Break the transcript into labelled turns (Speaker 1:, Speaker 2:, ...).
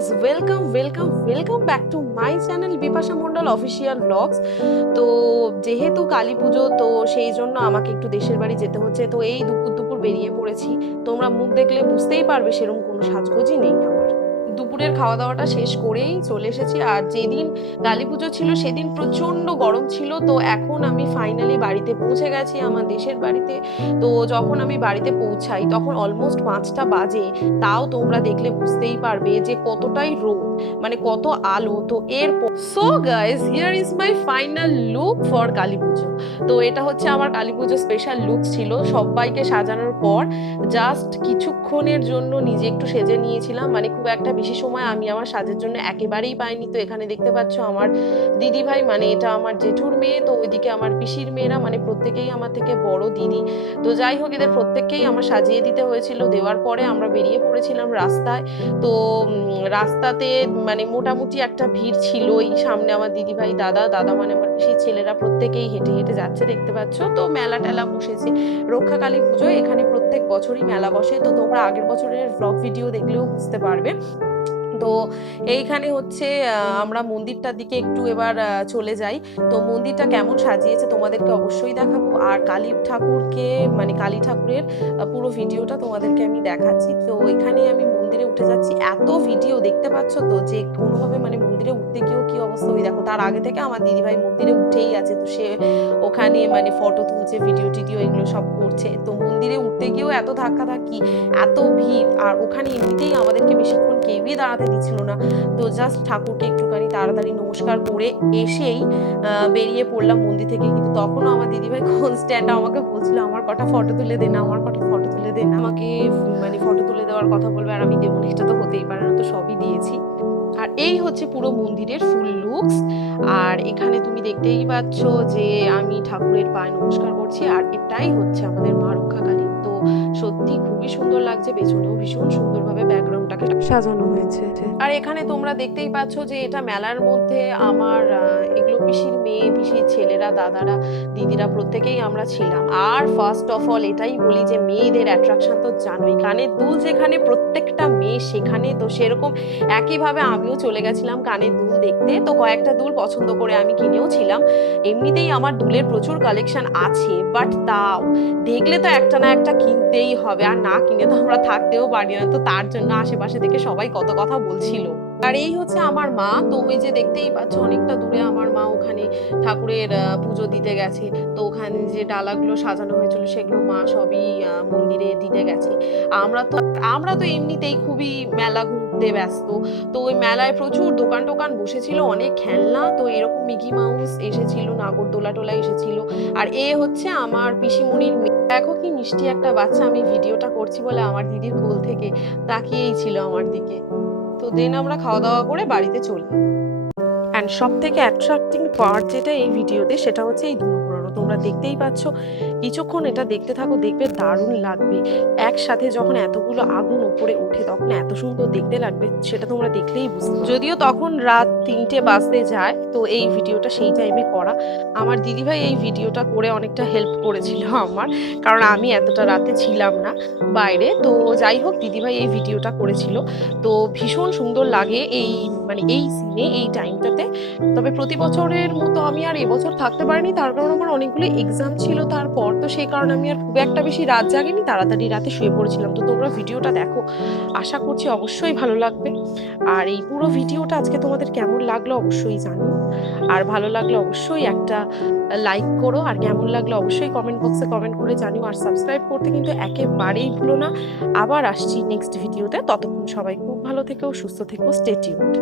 Speaker 1: Guys welcome welcome welcome back to my channel Bipasha Mondal official blogs তো যেহেতু কালী পুজো, তো সেই জন্য আমাকে একটু দেশের বাড়ি যেতে হচ্ছে। তো এই দুপুর দুপুর বেরিয়ে পড়েছি। তোমরা মুখ দেখলে বুঝতেই পারবে সেরকম কোনো সাজগোজই নেই আমার। দুপুরের খাওয়া দাওয়াটা শেষ করেই চলে এসেছি। আর যেদিন কালী পুজো ছিল, সেদিন প্রচণ্ড গরম ছিল। তো এখন আমি ফাইনালি বাড়িতে পৌঁছে গেছি আমার দেশের বাড়িতে। তো যখন আমি বাড়িতে পৌঁছাই, তখন অলমোস্ট পাঁচটা বাজে। তাও তোমরা দেখলে বুঝতেই পারবে যে কতটাই রোদ মানে কত আলো। তো এর so guys here is my final look for Kali Puja. তো এটা হচ্ছে আমার কালী পুজো স্পেশাল লুক ছিল। সবাইকে সাজানোর পর জাস্ট কিছুক্ষণের জন্য নিজে একটু সেজে নিয়েছিলাম। মানে খুব একটা বেশি সময় আমি আমার সাজের জন্য একেবারেই পাইনি। তো এখানে দেখতে পাচ্ছ আমার দিদি ভাই মানে এটা আমার জেঠুর মেয়ে, তো ওইদিকে আমার পিসির মেয়েরা মানে প্রত্যেকেই আমার থেকে বড় দিদি। তো যাই হোক, এদের প্রত্যেককেই আমার সাজিয়ে দিতে হয়েছিল। দেওয়ার পরে আমরা বেরিয়ে পড়েছিলাম রাস্তায়। তো রাস্তাতে মানে মোটামুটি একটা ভিড় ছিলই। সামনে আমার দিদি ভাই দাদা দাদা মানে আমার পিসির ছেলেরা প্রত্যেকেই হেঁটে হেঁটে যাচ্ছে, দেখতে পাচ্ছ। তো মেলা টেলা বসেছে। রক্ষাকালী পুজো এখানে প্রত্যেক বছরই মেলা বসে। তো তোমরা আগের বছরের ব্লগ ভিডিও দেখলেও বুঝতে পারবে। তো এইখানে হচ্ছে আমরা মন্দিরটার দিকে একটু এবার চলে যাই। তো মন্দিরটা কেমন সাজিয়েছে তোমাদেরকে অবশ্যই দেখাবো। আর কালী ঠাকুরকে মানে কালী ঠাকুরের পুরো ভিডিওটা তোমাদেরকে আমি দেখাচ্ছি। তো এখানে আমি মন্দিরে উঠে যাচ্ছি। এত ভিডিও দেখতে পাচ্ছ তো যে কোনোভাবে মানে মন্দিরে উঠতে গিয়েও কি অবস্থা? ওই দেখো, তার আগে থেকে আমার দিদিভাই মন্দিরে উঠেই আছে, তো সে ওখানে মানে ফটো তুলছে ভিডিও টিডিও এগুলো সব করছে। তো মন্দিরে উঠতে গিয়েও এত ধাক্কা ধাক্কি এত ভিড়, আর ওখানে এমনিতেই আমাদেরকে বেশিক্ষণ কেউই দাঁড়াতে দিচ্ছিল না। তো জাস্ট ঠাকুরকে একটুখানি তাড়াতাড়ি নমস্কার করে এসেই বেরিয়ে পড়লাম মন্দির থেকে। কিন্তু তখনও আমার দিদিভাই কনস্ট্যান্ট আমাকে বলছিল, আমার কটা ফটো তুলে দে না, আমার কটা ফটো তুলে দে না। আমাকে দেওয়ার কথা বলবে আর আমি দেবো এটা তো হতেই পারে না, তো সবই দিয়েছি। আর এই হচ্ছে পুরো মন্দিরের ফুল লুকস আর এখানে তুমি দেখতেই পাচ্ছ যে আমি ঠাকুরের পায়ে নমস্কার করছি, আর এটাই হচ্ছে আমাদের মা রক্ষাকালী। তো সত্যি খুবই সুন্দর লাগছে, পেছনেও ভীষণ সুন্দরভাবে ব্যাকগ্রাউন্ডটাকে সাজানো হয়েছে। আর এখানে তোমরা দেখতেই পাচ্ছ যে এটা মেলার মধ্যে আমার এগুলো পিসির মেয়ে, পিসির ছেলেরা, দাদারা, দিদিরা প্রত্যেকেই আমরা ছিলাম। আর ফার্স্ট অফ অল এটাই বলি যে মেয়েদের অ্যাট্রাকশন তো জানোই কানের দুল যেখানে প্রত্যেকটা মেয়ে সেখানে তো সেরকম একইভাবে আমিও চলে গেছিলাম কানের দুল দেখতে। তো কয়েকটা দুল পছন্দ করে আমি কিনেও ছিলাম। এমনিতেই আমার দুলের প্রচুর কালেকশন আছে বাট তাও দেখলে তো একটা না একটা কিনতেই হবে। আর না কিনে তো আমরা থাকতেও পারি না, তো তার জন্য আশেপাশে থেকে সবাই কত কথা বলছিল। আর এই হচ্ছে আমার মা তো ওই যে দেখতেই পাচ্ছ অনেকটা দূরে আমার মা ওখানে ঠাকুরের পুজো দিতে গেছে। তো ওখানে যে ডালাগুলো সাজানো হয়েছিল সেগুলো মা সবই মন্দিরে দিতে গেছে। আমরা তো আমরা তো এমনিতেই খুবই মেলা ঘুরতে ব্যস্ত। তো ওই মেলায় প্রচুর দোকান টোকান বসেছিল, অনেক খেলনা। তো এরকম মিকি মাউস এসেছিল, নাগরদোলা টোলা এসেছিল। আর এ হচ্ছে আমার পিসিমণির। দেখো কি মিষ্টি একটা বাচ্চা, আমি ভিডিওটা করছি বলে আমার দিদির কোল থেকে তাকিয়েই ছিল আমার দিকে। তো দেন আমরা খাওয়া দাওয়া করে বাড়িতে চলি অ্যান্ড সব থেকে অ্যাট্রাক্টিং পার্ট যেটা এই ভিডিওতে, সেটা হচ্ছে এই তোমরা দেখতেই পাচ্ছ। কিছুক্ষণ এটা দেখতে থাকো, দেখবে দারুণ লাগবে। একসাথে যখন এতগুলো আগুন উপরে ওঠে, তখন এত সুন্দর দেখতে লাগবে, সেটা তোমরা দেখলেই বুঝতে যদিও তখন রাত তিনটে বাজতে যায়, তো এই ভিডিওটা সেই টাইমে করা। আমার দিদিভাই এই ভিডিওটা করে অনেকটা হেল্প করেছিল আমার, কারণ আমি এতটা রাতে ছিলাম না বাইরে। তো যাই হোক, দিদিভাই এই ভিডিওটা করেছিল। তো ভীষণ সুন্দর লাগে এই মানে এই সিনে এই টাইমটাতে তবে প্রতি বছরের মতো আমি আর এবছর থাকতে পারিনি, তার কারণ আমার অনেকগুলো এক্সাম ছিল তারপর, তো সেই কারণে আমি আর খুব একটা বেশি রাত জাগিনি, তাড়াতাড়ি রাতে শুয়ে পড়েছিলাম। তো তোমরা ভিডিওটা দেখো, আশা করছি অবশ্যই ভালো লাগবে। আর এই পুরো ভিডিওটা আজকে তোমাদের কেমন লাগল অবশ্যই জানিও। আর ভালো লাগলে অবশ্যই একটা লাইক করো, আর কেমন লাগল অবশ্যই কমেন্ট বক্সে কমেন্ট করে জানিও। আর সাবস্ক্রাইব করতে কিন্তু একেবারেই ভুলো না। আবার আসছি নেক্সট ভিডিওতে ততক্ষণ সবাই খুব ভালো থেকো, সুস্থ থেকো স্টে টিউনড